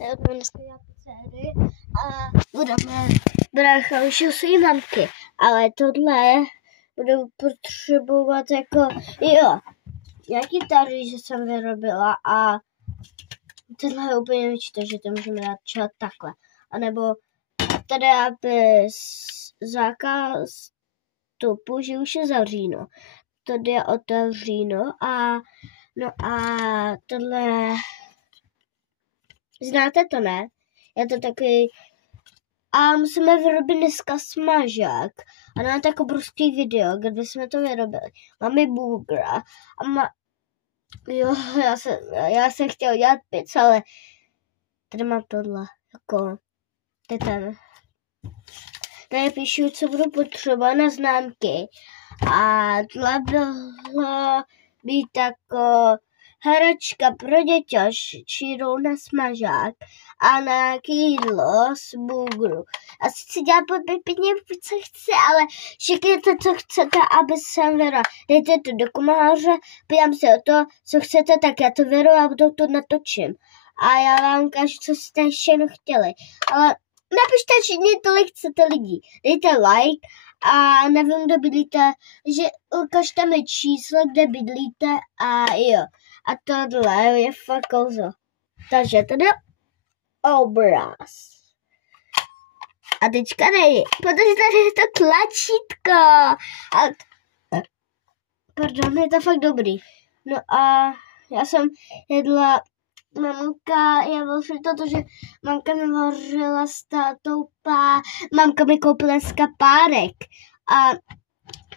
Já budu dneska dělat pizzerii a budeme brácha už u své mamky. Ale tohle budu potřebovat jako, nějaký tady, že jsem vyrobila a tohle je úplně větší, takže to můžeme dát třeba takhle. A nebo tady bez zákaz vstupu, že už je zavříno. Tady je otevříno a tohle, znáte to, ne? Je to takový, a musíme vyrobit dneska smažák. A na tak obrovský video, kde jsme to vyrobili. Máme burgera a já jsem chtěl dělat pizzu, ale tady mám tohle, jako, to je ten. Tady píšu, co budu potřebovat na známky. A tohle bylo být jako hračka pro děti, šírou na smažák a na nějaké jídlo z burgeru. A si dělat pěkně, co chci, ale řekněte, co chcete, aby jsem vyrobil. Dejte to do komentáře, pijám se o to, co chcete, tak já to vyrobil a budu to natočím. A já vám ukážu, co jste všechno chtěli. Ale napište všichni, tolik chcete lidí. Dejte like a nevím, kde bydlíte, že ukažte mi číslo, kde bydlíte a A tohle je fakt kouzlo. Takže tady je obraz. A teďka nejde, protože tady je to tlačítko. Pardon, je to fakt dobrý. No a já jsem jedla, protože mamka mi vařila s tátou mamka mi koupila dneska párek a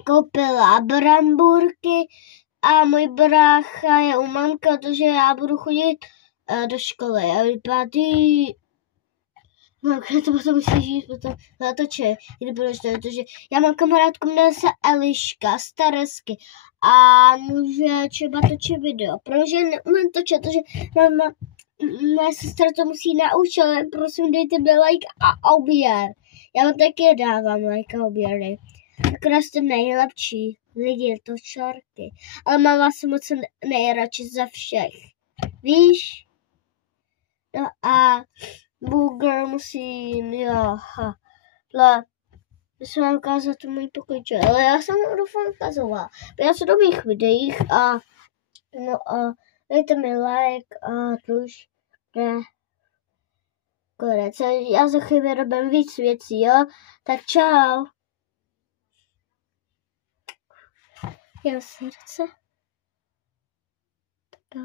koupila bramburky a můj brácha je u mamky, protože já budu chodit do školy a vypadá mamka to potom musí potom natočit, kdy budeš to, protože já mám kamarádku, jmenuje se Eliška z Teresky a může třeba točit video, protože neumím točit, protože moje sestra to musí naučit, ale prosím dejte mi like a odběr. Já vám taky dávám like a odběry. Akorát jste nejlepší lidi, to čorky. Ale mám vás moc nejradši ze všech. Víš? No a burger musím, musím vám ukázat můj pokojče. Ale já jsem doufám ukazovala. Já se do mých videích a dejte mi like a to už ne. Konec. Já za chvíli robím víc věcí, Tak čau. Jeho srdce. Tak.